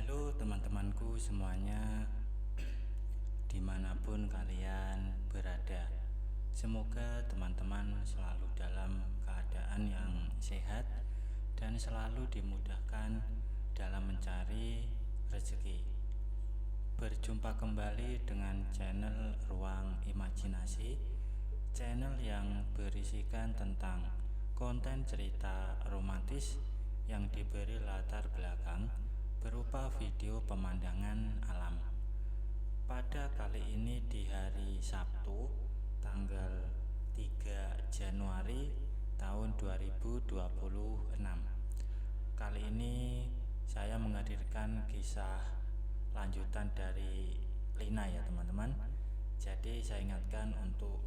Halo teman-temanku semuanya, dimanapun kalian berada. Semoga teman-teman selalu dalam keadaan yang sehat dan selalu dimudahkan dalam mencari rezeki. Berjumpa kembali dengan channel Ruang Imajinasi, channel yang berisikan tentang konten cerita romantis yang diberi latar belakang berupa video pemandangan alam. Pada kali ini di hari Sabtu tanggal 3 Januari tahun 2026. Kali ini saya menghadirkan kisah lanjutan dari Lina ya teman-teman. Jadi saya ingatkan untuk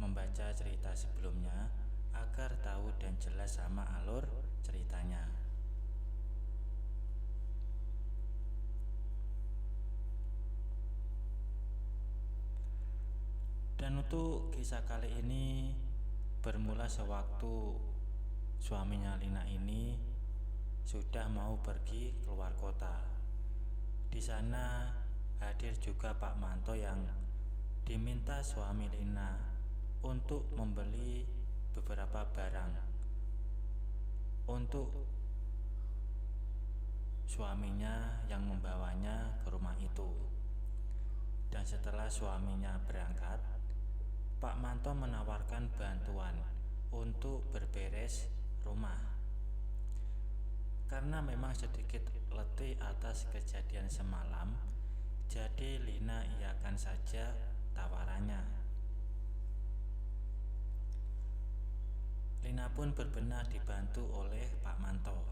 membaca cerita sebelumnya agar tahu dan jelas sama alur ceritanya. Dan untuk kisah kali ini bermula sewaktu suaminya Lina ini sudah mau pergi keluar kota. Di sana hadir juga Pak Manto yang diminta suami Lina untuk membeli beberapa barang untuk suaminya yang membawanya ke rumah itu. Dan setelah suaminya berangkat, Pak Manto menawarkan bantuan untuk berberes rumah. Karena memang sedikit letih atas kejadian semalam, jadi Lina iakan saja tawarannya. Lina pun berbenah dibantu oleh Pak Manto.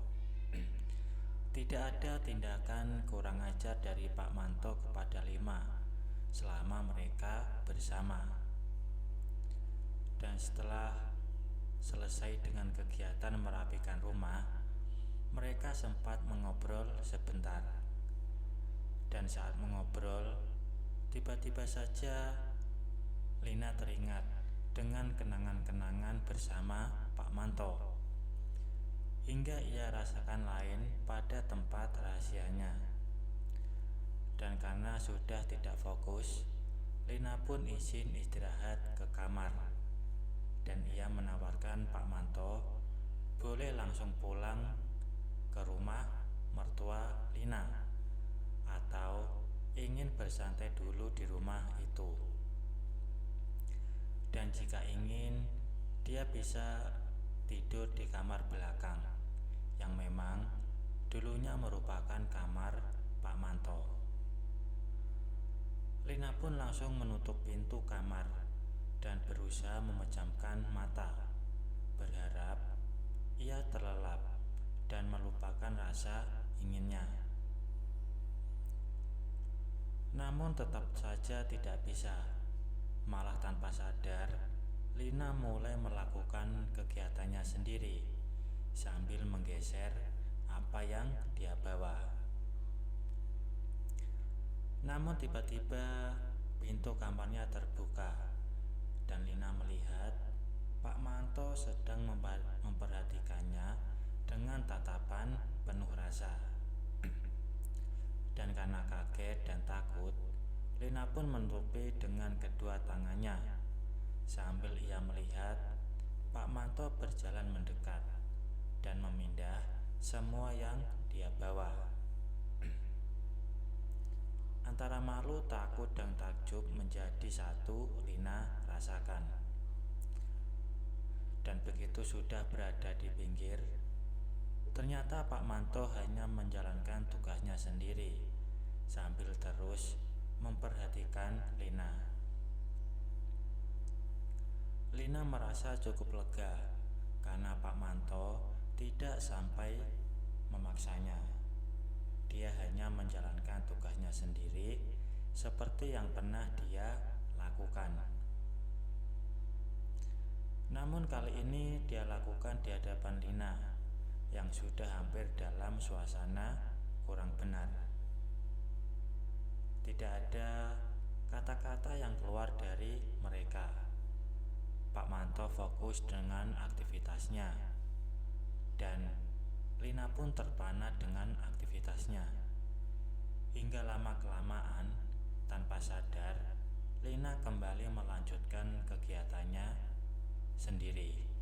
Tidak ada tindakan kurang ajar dari Pak Manto kepada Lina selama mereka bersama. Dan setelah selesai dengan kegiatan merapikan rumah, mereka sempat mengobrol sebentar. Dan saat mengobrol, tiba-tiba saja Lina teringat dengan kenangan-kenangan bersama Pak Manto, hingga ia rasakan lain pada tempat rahasianya. Dan karena sudah tidak fokus, Lina pun izin istirahat ke kamar. Dan ia menawarkan Pak Manto boleh langsung pulang ke rumah mertua Lina atau ingin bersantai dulu di rumah itu. Dan jika ingin, dia bisa tidur di kamar belakang yang memang dulunya merupakan kamar Pak Manto. Lina pun langsung menutup pintu kamar dan berusaha memejamkan mata, berharap ia terlelap dan melupakan rasa inginnya. Namun tetap saja tidak bisa. Malah tanpa sadar, Lina mulai melakukan kegiatannya sendiri sambil menggeser apa yang dia bawa. Namun tiba-tiba pintu kamarnya terbuka dan Lina melihat Pak Manto sedang memperhatikannya dengan tatapan penuh rasa. Dan karena kaget dan takut, Lina pun menutupi dengan kedua tangannya sambil ia melihat Pak Manto berjalan mendekat dan memindah semua yang dia bawa. Antara malu, takut, dan takjub menjadi satu Lina rasakan. Dan begitu sudah berada di pinggir, ternyata Pak Manto hanya menjalankan tugasnya sendiri sambil terus memperhatikan Lina merasa cukup lega karena Pak Manto tidak sampai memaksanya. Dia hanya menjalankan tugasnya sendiri seperti yang pernah dia lakukan. Namun kali ini dia lakukan di hadapan Lina yang sudah hampir dalam suasana kurang benar. Tidak ada kata-kata yang keluar dari mereka. Pak Manto fokus dengan aktivitasnya dan Lina pun terpana dengan aktivitasnya. Hingga lama-kelamaan, tanpa sadar, Lina kembali melanjutkan kegiatannya sendiri.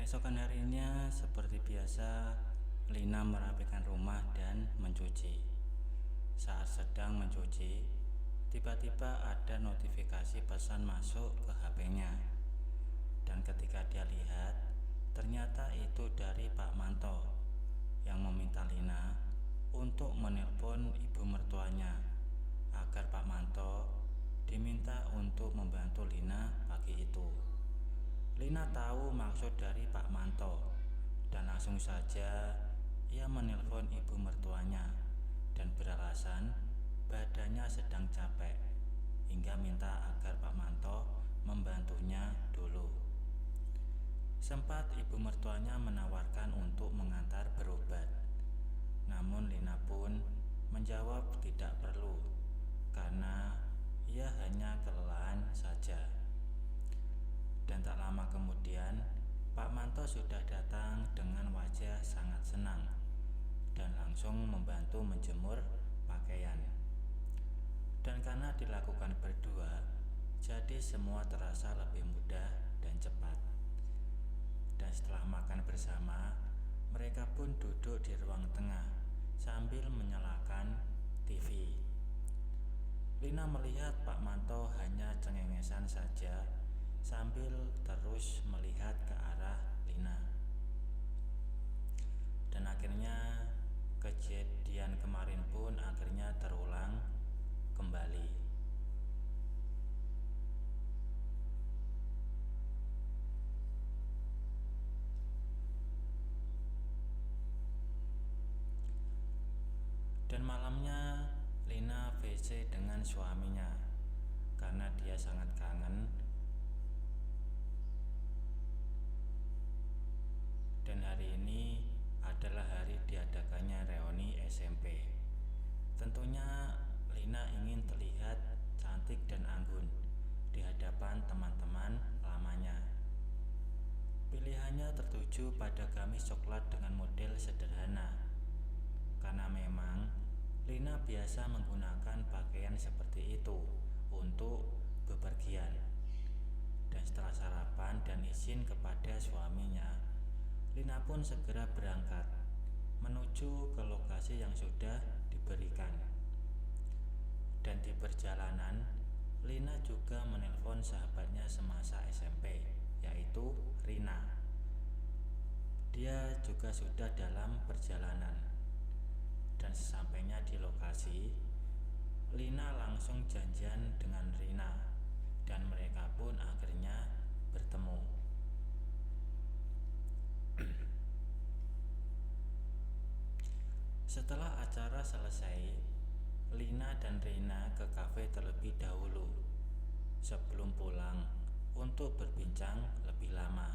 Keesokan harinya, seperti biasa, Lina merapikan rumah dan mencuci. Saat sedang mencuci, tiba-tiba ada notifikasi pesan masuk ke HP-nya. Dan ketika dia lihat, ternyata itu dari Pak Manto yang meminta Lina untuk menelpon ibu mertuanya agar Pak Manto diminta untuk membantu Lina pagi itu. Lina tahu maksud dari Pak Manto dan langsung saja ia menelpon ibu mertuanya dan beralasan badannya sedang capek hingga minta agar Pak Manto membantunya dulu. Sempat ibu mertuanya menawarkan untuk mengantar berobat, namun Lina pun menjawab tidak perlu karena ia hanya kelelahan saja. Dan tak lama kemudian, Pak Manto sudah datang dengan wajah sangat senang dan langsung membantu menjemur pakaian. Dan karena dilakukan berdua, jadi semua terasa lebih mudah dan cepat. Dan setelah makan bersama, mereka pun duduk di ruang tengah sambil menyalakan TV. Lina melihat Pak Manto hanya cengengesan saja sambil terus melihat ke arah Lina. Dan akhirnya kejadian kemarin pun akhirnya terulang kembali. Dan malamnya Lina WC dengan suaminya karena dia sangat kangen. Dan hari ini adalah hari diadakannya reuni SMP. Tentunya Lina ingin terlihat cantik dan anggun di hadapan teman-teman lamanya. Pilihannya tertuju pada gamis coklat dengan model sederhana, karena memang Lina biasa menggunakan pakaian seperti itu untuk bepergian. Dan setelah sarapan dan izin kepada suaminya, Lina pun segera berangkat menuju ke lokasi yang sudah diberikan. Dan di perjalanan, Lina juga menelpon sahabatnya semasa SMP, yaitu Rina. Dia juga sudah dalam perjalanan. Dan sesampainya di lokasi, Lina langsung janjian dengan Rina dan mereka pun akhirnya bertemu. Setelah acara selesai, Lina dan Rina ke kafe terlebih dahulu sebelum pulang untuk berbincang lebih lama.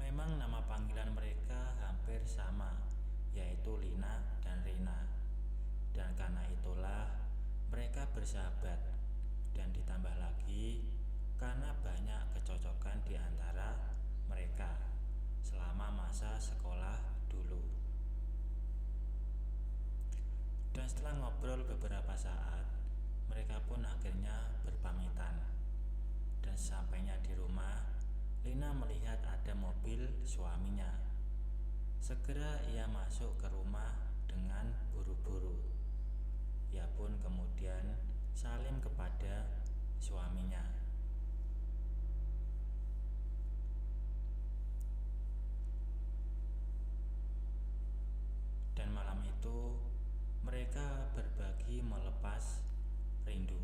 Memang nama panggilan mereka hampir sama, yaitu Lina dan Rina. Dan karena itulah mereka bersahabat, dan ditambah lagi karena banyak kecocokan di antara mereka selama masa sekolah dulu. Dan setelah ngobrol beberapa saat, mereka pun akhirnya berpamitan. Dan sampainya di rumah, Lina melihat ada mobil suaminya. Segera ia masuk ke rumah dengan buru-buru. Ia pun kemudian salim kepada suaminya. Dan malam itu mereka berbagi melepas rindu.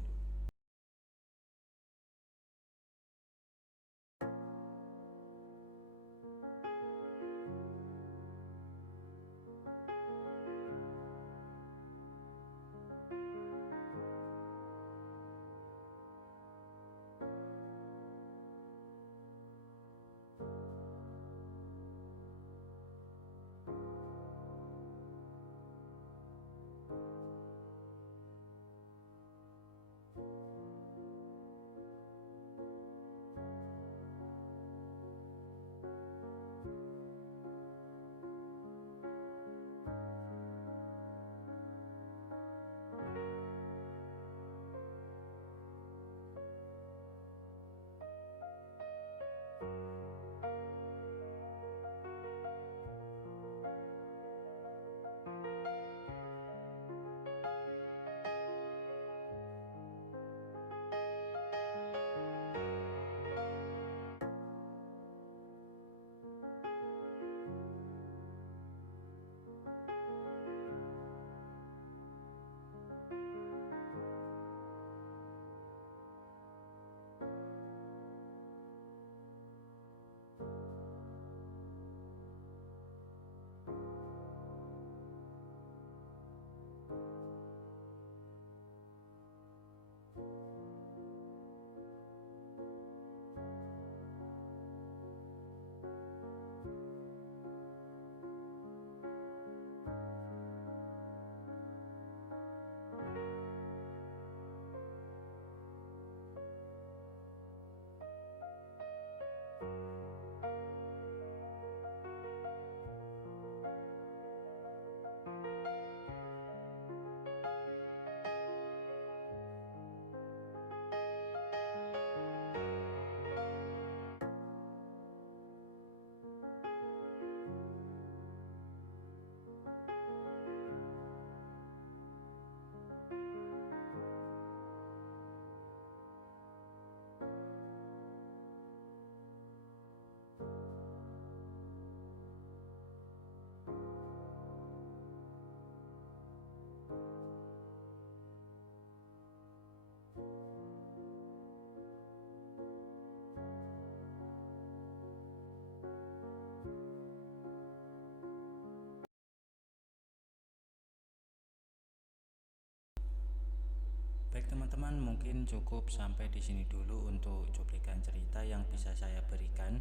Baik teman-teman, mungkin cukup sampai di sini dulu untuk cuplikan cerita yang bisa saya berikan.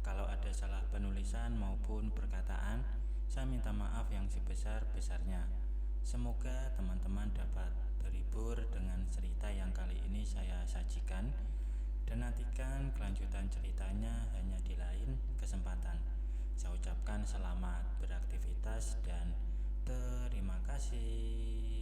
Kalau ada salah penulisan maupun perkataan, saya minta maaf yang sebesar-besarnya. Semoga teman-teman dapat terhibur dengan cerita yang kali ini saya sajikan, dan nantikan kelanjutan ceritanya hanya di lain kesempatan. Saya ucapkan selamat beraktivitas dan terima kasih.